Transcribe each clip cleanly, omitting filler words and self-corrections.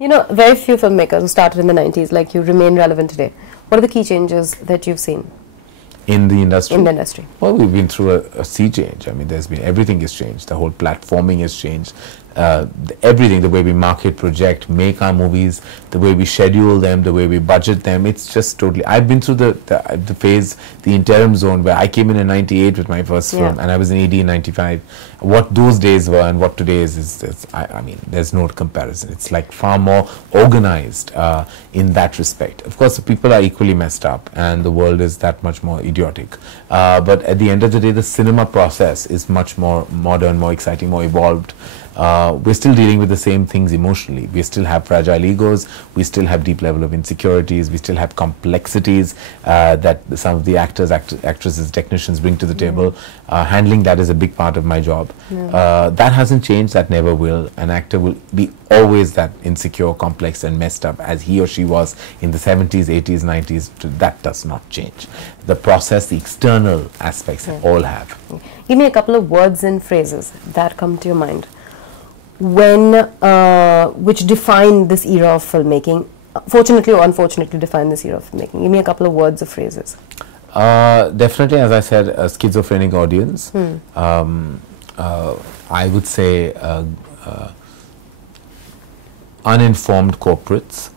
You know, very few filmmakers who started in the 90s like you remain relevant today. What are the key changes that you've seen? In the industry? In the industry. Well, we've been through a sea change. I mean, everything has changed. The whole platforming has changed. Everything, the way we market, project, make our movies, the way we schedule them, the way we budget them, it's just totally... I've been through the phase, the interim zone, where I came in '98 with my first film, and I was in AD in '95. What those days were and what today is I mean, there's no comparison. It's like far more organized in that respect. Of course, the people are equally messed up and the world is that much more idiotic. But at the end of the day, the cinema process is much more modern, more exciting, more evolved. We're still dealing with the same things emotionally. We still have fragile egos, we still have deep level of insecurities, we still have complexities that some of the actors, actresses, technicians bring to the table. Handling that is a big part of my job. That hasn't changed, that never will. An actor will be always that insecure, complex and messed up as he or she was in the 70s, 80s, 90s. That does not change. The process, the external aspects all have. Give me a couple of words and phrases that come to your mind which define this era of filmmaking, fortunately or unfortunately define this era of filmmaking. Give me a couple of words or phrases. Definitely, as I said, a schizophrenic audience. I would say uninformed corporates,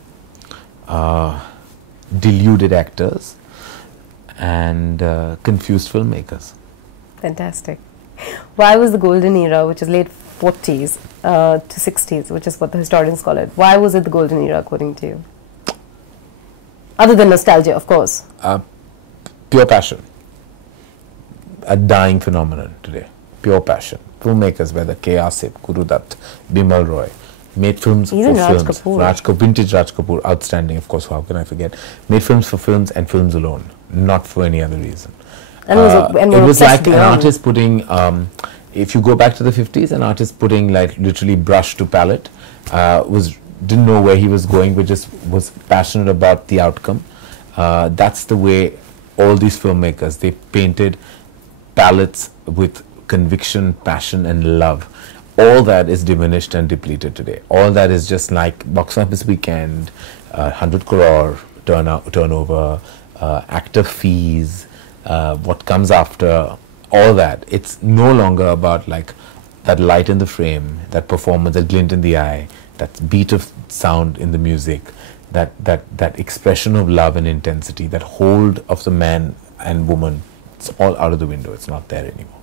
deluded actors, and confused filmmakers. Fantastic. Why was the golden era, which is late 40s to 60s, which is what the historians call it, why was it the golden era according to you? Other than nostalgia, of course. Pure passion. A dying phenomenon today. Pure passion. Filmmakers, whether K. Asif, Guru Dutt, Bimal Roy, made films for films. Vintage Raj Kapoor, outstanding, of course, how can I forget? Made films for films and films alone, not for any other reason. And it was like an artist putting, if you go back to the 50s, an artist putting like literally brush to palette, didn't know where he was going, but just was passionate about the outcome. That's the way all these filmmakers, they painted palettes with conviction, passion and love. All that is diminished and depleted today. All that is just like box office weekend, 100 crore turnover, actor fees, what comes after, all that. It's no longer about like that light in the frame, that performance, that glint in the eye, that beat of sound in the music, that expression of love and intensity, that hold of the man and woman. It's all out of the window. It's not there anymore.